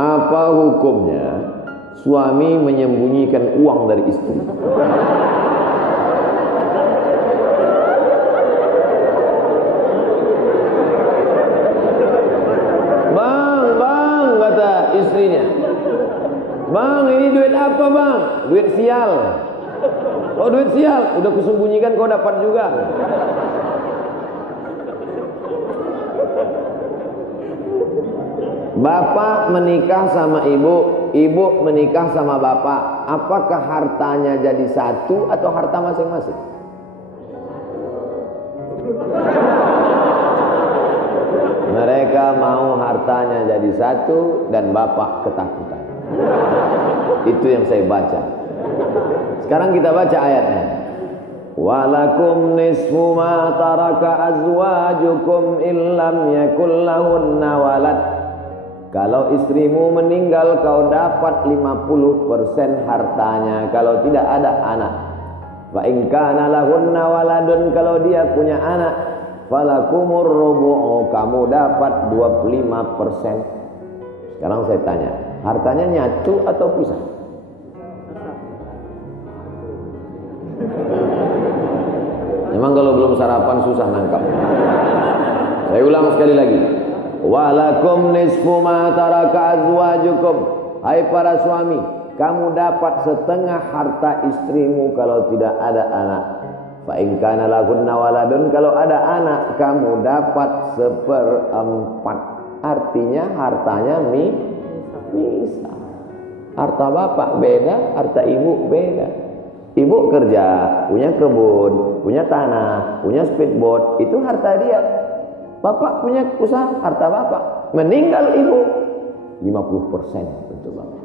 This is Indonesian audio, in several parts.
Apa hukumnya suami menyembunyikan uang dari istri? Bang, kata istrinya. Bang, ini duit apa bang? Duit sial. Oh duit sial, udah kusembunyikan kau dapat juga. Bapak menikah sama ibu, ibu menikah sama bapak. Apakah hartanya jadi satu atau harta masing-masing? Mereka mau hartanya jadi satu dan bapak ketakutan. Itu yang saya baca. Sekarang kita baca ayatnya. Walakum nisfu ma taraka azwajukum illam yakul lahunna walad. Kalau istrimu meninggal kau dapat 50% hartanya kalau tidak ada anak. Fa in kana lahunna waladun, kalau dia punya anak, falakumur rubu'u, kamu dapat 25%. Sekarang saya tanya, hartanya nyatu atau pisah? Memang kalau belum sarapan susah nangkap. Saya ulang sekali lagi. Walakum nisfu ma taraka azwajukum. Hai para suami, kamu dapat setengah harta istrimu kalau tidak ada anak. Fa in kana lahunna waladun, kalau ada anak kamu dapat 1/4. Artinya hartanya misah. Harta bapak beda, harta ibu beda. Ibu kerja, punya kebun, punya tanah, punya speedboat, itu harta dia. Bapak punya usaha, harta bapak. Meninggal ibu, 50% untuk bapak.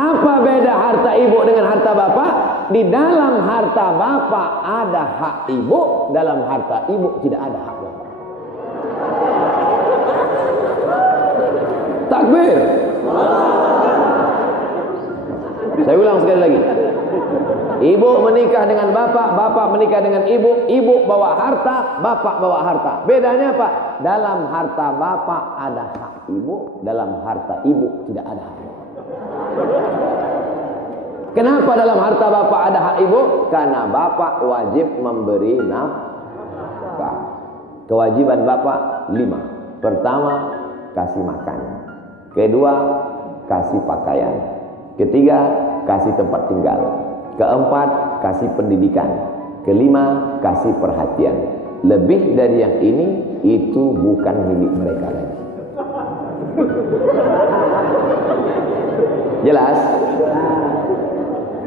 Apa beda harta ibu dengan harta bapak? Di dalam harta bapak ada hak ibu, dalam harta ibu tidak ada hak bapak. Takbir. Saya ulang sekali lagi. Ibu menikah dengan bapak, bapak menikah dengan ibu, ibu bawa harta, bapak bawa harta. Bedanya apa? Dalam harta bapak ada hak ibu, dalam harta ibu tidak ada hak bapak. Kenapa dalam harta bapak ada hak ibu? Karena bapak wajib memberi nafkah. Kewajiban bapak 5. Pertama, kasih makan. Kedua, kasih pakaian. Ketiga, kasih tempat tinggal. Keempat, kasih pendidikan. Kelima, kasih perhatian. Lebih dari yang ini, itu bukan milik mereka lagi. Jelas?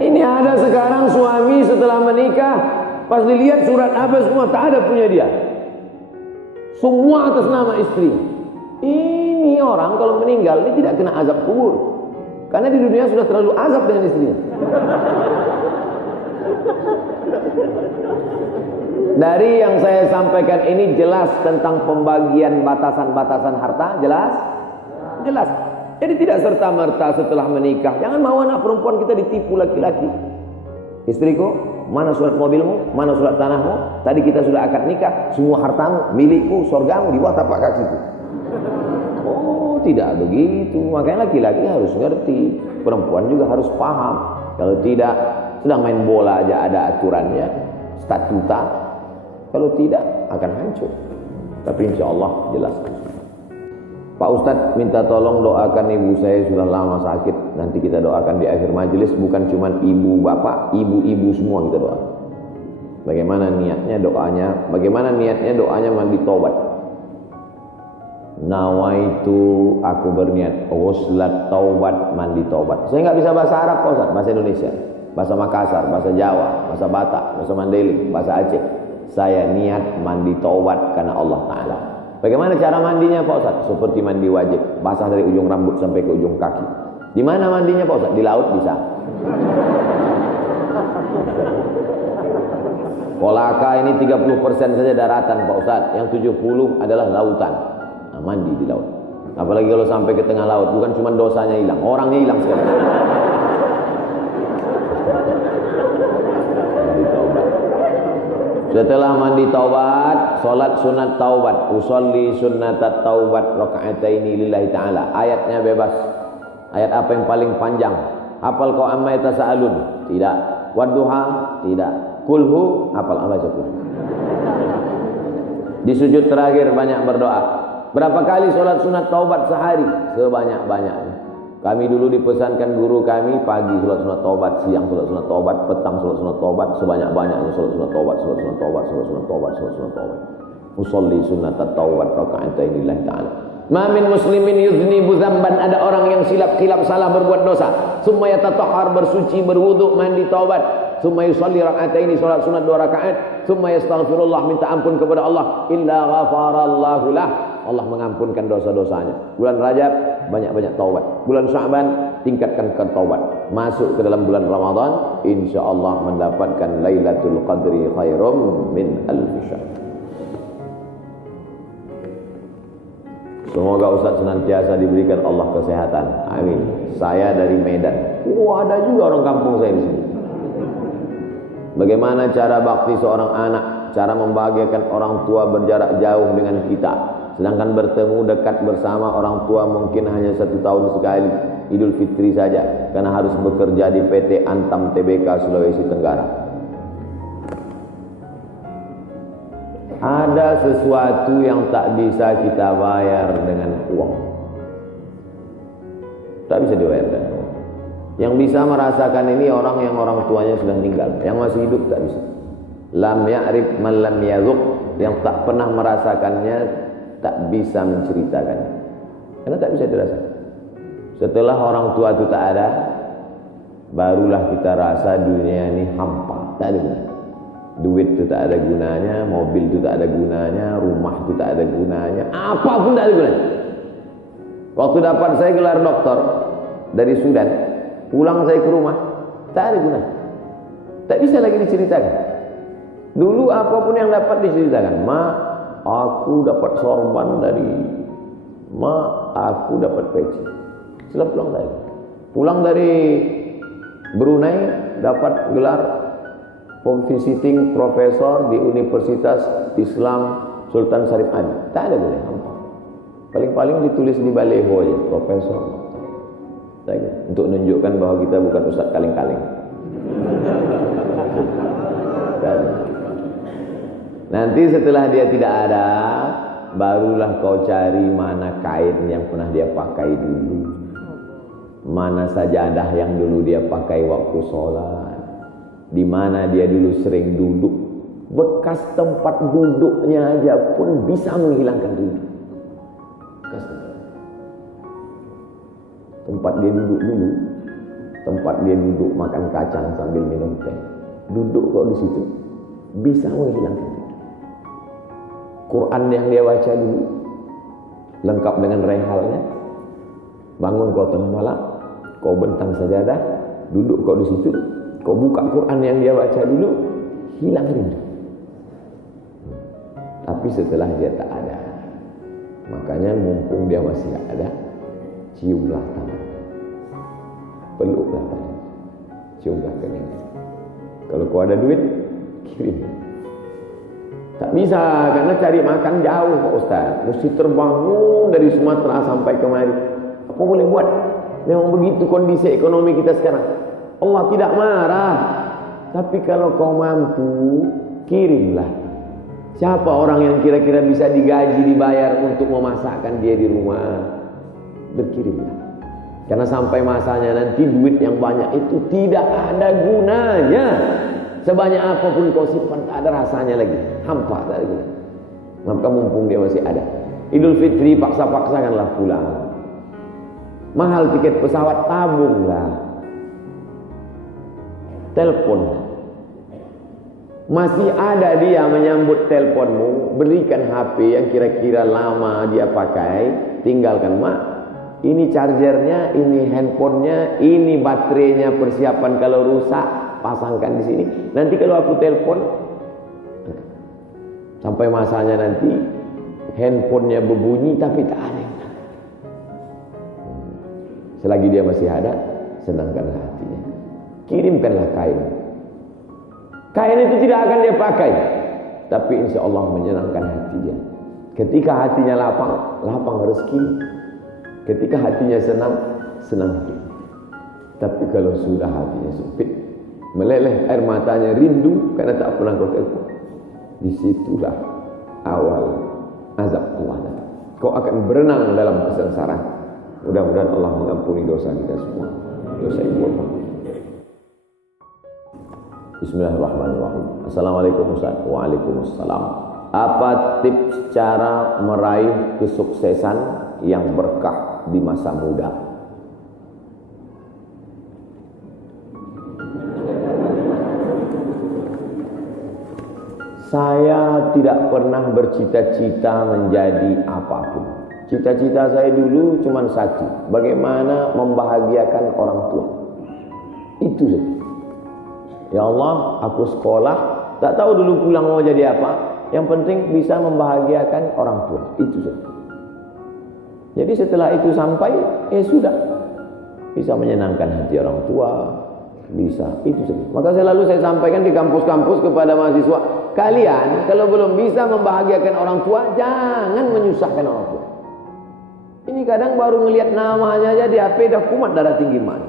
Ini ada sekarang suami setelah menikah, pas dilihat surat apa semua, tak ada punya dia. Semua atas nama istri. Ini orang kalau meninggal, dia tidak kena azab kubur. Karena di dunia sudah terlalu azab dengan istrinya. Dari yang saya sampaikan ini jelas tentang pembagian batasan-batasan harta, jelas? Jelas. Jadi tidak serta-merta setelah menikah, jangan mau anak perempuan kita ditipu laki-laki. Istriku, mana surat mobilmu, mana surat tanahmu? Tadi kita sudah akad nikah, semua hartamu, milikku, surgamu di bawah tapak kakiku. Oh, tidak begitu. Makanya laki-laki harus ngerti, perempuan juga harus paham. Kalau tidak, sedang main bola aja ada aturannya, statuta. Kalau tidak, akan hancur. Tapi insya Allah jelas. Pak Ustadz minta tolong doakan ibu saya, sudah lama sakit. Nanti kita doakan di akhir majelis. Bukan cuma ibu bapak, ibu-ibu semua kita doa. Bagaimana niatnya doanya? Bagaimana niatnya doanya mandi taubat? Nawaitu, aku berniat ghuslat taubat, mandi taubat. Saya nggak bisa bahasa Arab Pak Ustadz, bahasa Indonesia, bahasa Makassar, bahasa Jawa, bahasa Batak, bahasa Mandailing, bahasa Aceh. Saya niat mandi taubat karena Allah Ta'ala. Bagaimana cara mandinya Pak Ustadz? Seperti mandi wajib, basah dari ujung rambut sampai ke ujung kaki. Di mana mandinya Pak Ustadz? Di laut bisa. Kolaka ini 30% saja daratan Pak Ustadz, yang 70 adalah lautan. Nah, mandi di laut. Apalagi kalau sampai ke tengah laut, bukan cuma dosanya hilang, orangnya hilang sekali. Setelah mandi taubat, salat sunat taubat, usolli sunnatat taubat raka'ataini lillahi ta'ala. Ayatnya bebas. Ayat apa yang paling panjang? Hafal kau amma yatasaalun? Tidak. Wadduha? Tidak. Kulhu? Hafal Allah cukup. Di sujud terakhir banyak berdoa. Berapa kali salat sunat taubat sehari? Sebanyak-banyaknya. Kami dulu dipesankan guru kami, pagi salat sunat taubat, siang salat sunat taubat, petang salat sunat taubat, sebanyak-banyaknya salat sunat taubat, salat sunat taubat, salat sunat taubat, salat sunat taubat. Usolli sunnatat taubat raka'ataini lillahi ta'ala. Ma min muslimin yudhnibu dzamban, ada orang yang silap salah berbuat dosa, summa yatatahhar, bersuci, berwudu, mandi taubat, summa yusolli raka'ataini, salat sunat 2 rakaat, summa yastaghfirullah, minta ampun kepada Allah, illa ghafarallahu lah, Allah mengampunkan dosa-dosanya. Bulan Rajab banyak-banyak taubat. Bulan Sya'ban tingkatkan ke taubat. Masuk ke dalam bulan Ramadan, insyaallah mendapatkan Lailatul Qadri khairum min alfi syahr. Semoga Ustaz senantiasa diberikan Allah kesehatan. Amin. Saya dari Medan. Ada juga orang kampung saya di sini. Bagaimana cara bakti seorang anak? Cara membahagiakan orang tua berjarak jauh dengan kita. Sedangkan bertemu dekat bersama orang tua mungkin hanya 1 tahun sekali, Idul Fitri saja, karena harus bekerja di PT Antam Tbk Sulawesi Tenggara. Ada sesuatu yang tak bisa kita bayar dengan uang. Tak bisa dibayar dengan uang. Yang bisa merasakan ini orang yang orang tuanya sudah meninggal. Yang masih hidup tak bisa. Lam ya'rif man lam yadhuq, yang tak pernah merasakannya tak bisa menceritakan, karena tak bisa dirasakan. Setelah orang tua itu tak ada, barulah kita rasa dunia ini hampa, tak ada gunanya. Duit itu tak ada gunanya, mobil itu tak ada gunanya, rumah itu tak ada gunanya, apapun tak ada gunanya. Waktu dapat saya gelar doktor dari Sudan, pulang saya ke rumah, tak ada gunanya, tak bisa lagi diceritakan. Dulu apapun yang dapat diceritakan, aku dapat sorban dari aku dapat peci. Setelah pulang dari Brunei, dapat gelar visiting profesor di Universitas Islam Sultan Syarif Adi. Tak ada boleh hampa. Paling-paling ditulis di baleho aja, profesor. Untuk menunjukkan bahwa kita bukan ustaz kaleng-kaleng. Nanti setelah dia tidak ada, barulah kau cari mana kain yang pernah dia pakai dulu, mana sajadah yang dulu dia pakai waktu sholat, di mana dia dulu sering duduk. Bekas tempat duduknya aja pun bisa menghilangkan duduk. Tempat dia duduk dulu, tempat dia duduk makan kacang sambil minum teh, duduk kok di situ bisa menghilangkan duduk. Quran yang dia baca dulu lengkap dengan rehalnya. Bangun kau tengah malam, kau bentang sajadah, duduk kau di situ, kau buka Quran yang dia baca dulu, hilang rindu. Tapi setelah dia tak ada, makanya mumpung dia masih ada, ciumlah tangan, peluklah tangan, ciumlah keningnya. Kalau kau ada duit, kirim. Tak bisa, karena cari makan jauh Pak Ustaz. Mesti terbangun dari Sumatera sampai kemari. Apa boleh buat? Memang begitu kondisi ekonomi kita sekarang. Allah tidak marah. Tapi kalau kau mampu, kirimlah. Siapa orang yang kira-kira bisa digaji, dibayar untuk memasakkan dia di rumah? Berkirimlah. Karena sampai masanya nanti duit yang banyak itu tidak ada gunanya. Sebanyak apapun kau simpan, tak ada rasanya lagi, hampa, tak ada gunanya. Maka mumpung dia masih ada, Idul Fitri paksa-paksakanlah pulang. Mahal tiket pesawat, tabunglah. Telepon. Masih ada dia menyambut teleponmu, berikan HP yang kira-kira lama dia pakai, tinggalkan. Mak, ini chargernya, ini handphonenya, ini baterainya, persiapan kalau rusak, pasangkan di sini. Nanti kalau aku telepon, sampai masanya nanti handphonenya berbunyi tapi tak ada yang angkat. Selagi dia masih ada, senangkanlah hatinya. Kirimkanlah kain. Kain itu tidak akan dia pakai. tapi insya Allah menyenangkan hati dia. Ketika hatinya lapang, lapang rezeki. Ketika hatinya senang, senang hidup. Tapi kalau sudah hatinya sempit, meleleh air matanya rindu karena tak pernah kau telepon, disitulah awal azab Allah datang. Kau akan berenang dalam kesengsaraan. Mudah-mudahan Allah mengampuni dosa kita semua, dosa ibu bapa. Bismillahirrahmanirrahim. Assalamualaikum Ustaz. Waalaikumsalam. Apa tips cara meraih kesuksesan yang berkah di masa muda? Saya tidak pernah bercita-cita menjadi apapun. Cita-cita saya dulu cuma satu, bagaimana membahagiakan orang tua. Itu saja. Ya Allah, aku sekolah, tak tahu dulu pulang mau jadi apa. Yang penting bisa membahagiakan orang tua. Itu saja. Jadi setelah itu sampai, sudah. Bisa menyenangkan hati orang tua. Bisa, itu saja. Maka selalu saya sampaikan di kampus-kampus kepada mahasiswa, kalian kalau belum bisa membahagiakan orang tua, jangan menyusahkan orang tua. Ini kadang baru ngelihat namanya aja di HP dah kumat darah tinggi mana.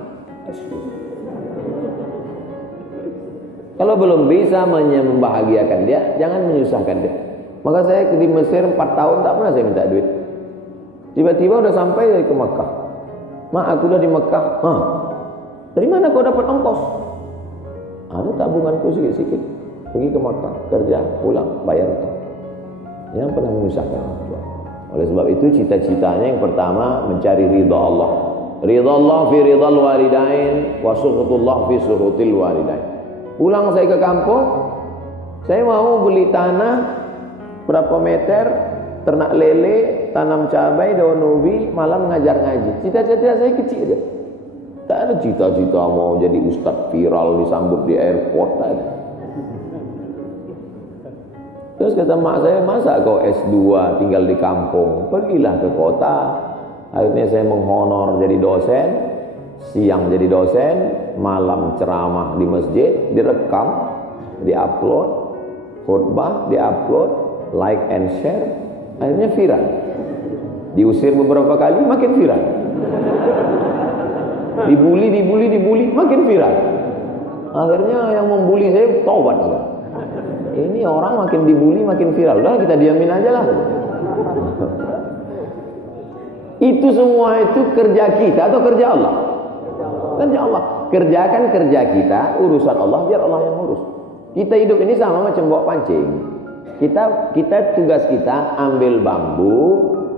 Kalau belum bisa membahagiakan dia, jangan menyusahkan dia. Maka saya di Mesir 4 tahun tak pernah saya minta duit. Tiba-tiba udah sampai ke Mekah. Mak, aku udah di Mekah. Dari mana kau dapat ongkos? Ada tabunganku sikit-sikit. Pergi ke Mekah, kerja, pulang, bayar utang. Jangan pernah menyusahkan orang tua. Oleh sebab itu cita-citanya yang pertama mencari ridha Allah. Ridha Allah fi ridhal walidain wa sukhutullah fi suhutil walidain. Pulang saya ke kampung, saya mau beli tanah berapa meter, ternak lele, tanam cabai, daun ubi, malam ngajar ngaji. Cita-cita saya kecil aja. Tak ada cita-cita mau jadi ustadz viral disambut di airport, tak ada. Terus kata mak saya, masa kau S2 tinggal di kampung? Pergilah ke kota. Akhirnya saya menghonor jadi dosen, siang jadi dosen, malam ceramah di masjid, direkam, diupload, khutbah diupload, like and share, akhirnya viral. Diusir beberapa kali, makin viral. Dibully, makin viral. Akhirnya yang membuli saya taubat. Ini orang makin dibully, makin viral. Udah kita diamin aja lah. Itu semua itu kerja kita atau kerja Allah? Kerja Allah. Kerjakan kerja kita, urusan Allah, biar Allah yang urus. Kita hidup ini sama macam bawa pancing. Kita tugas kita ambil bambu,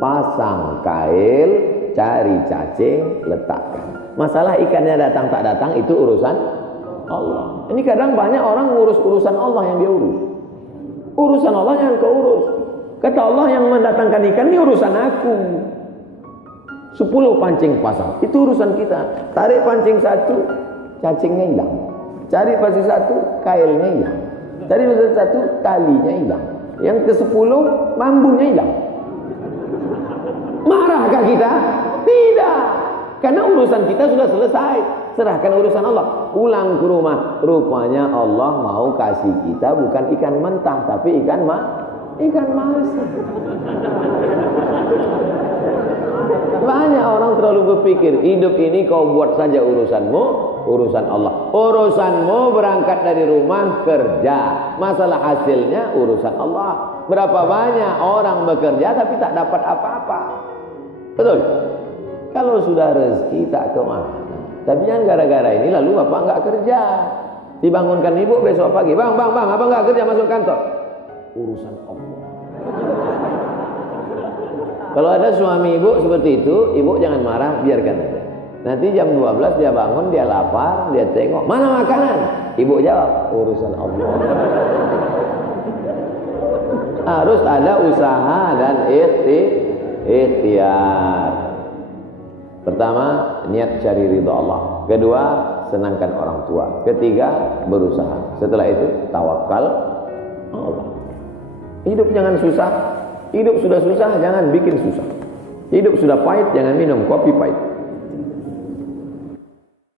pasang kail, cari cacing, letakkan. Masalah ikannya datang tak datang itu urusan Allah. Ini kadang banyak orang ngurus urusan Allah yang dia urus. Urusan Allah yang kau urus. Kata Allah yang mendatangkan ikan ini urusan aku. 10 pancing pasang, itu urusan kita. Tarik pancing 1, cacingnya hilang. Cari pancing 1, kailnya hilang. Cari pancing 1, talinya hilang. Yang ke-10, bambunya hilang. Marahkah kita? Tidak. Karena urusan kita sudah selesai. Serahkan urusan Allah. Pulang ke rumah. Rupanya Allah mau kasih kita bukan ikan mentah, tapi ikan mas. Banyak orang terlalu berpikir hidup ini kau buat saja urusanmu, urusan Allah. Urusanmu berangkat dari rumah kerja, masalah hasilnya urusan Allah. Berapa banyak orang bekerja tapi tak dapat apa-apa. Betul? Kalau sudah rezeki tak kemana. Tapi jangan gara-gara ini lalu bapak enggak kerja. Dibangunkan ibu besok pagi, bang, abang enggak kerja masuk kantor. Urusan Allah. Kalau ada suami ibu seperti itu, ibu jangan marah, biarkan aja. Nanti jam 12 dia bangun, dia lapar, dia tengok, mana makanan? Ibu jawab, urusan Allah. Harus ada usaha dan ikhtiar. Pertama, niat cari ridha Allah. Kedua, senangkan orang tua. Ketiga, berusaha. Setelah itu, tawakal Allah. Hidup jangan susah. Hidup sudah susah, jangan bikin susah. Hidup sudah pahit, jangan minum kopi pahit.